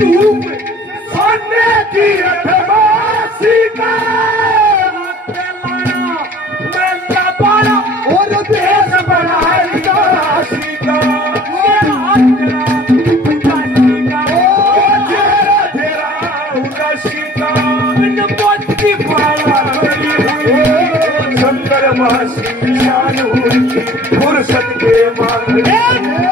धूप सोने की अठमासी का और देश बनाएगा काशी का शंकर मासी फुर्सत के मांग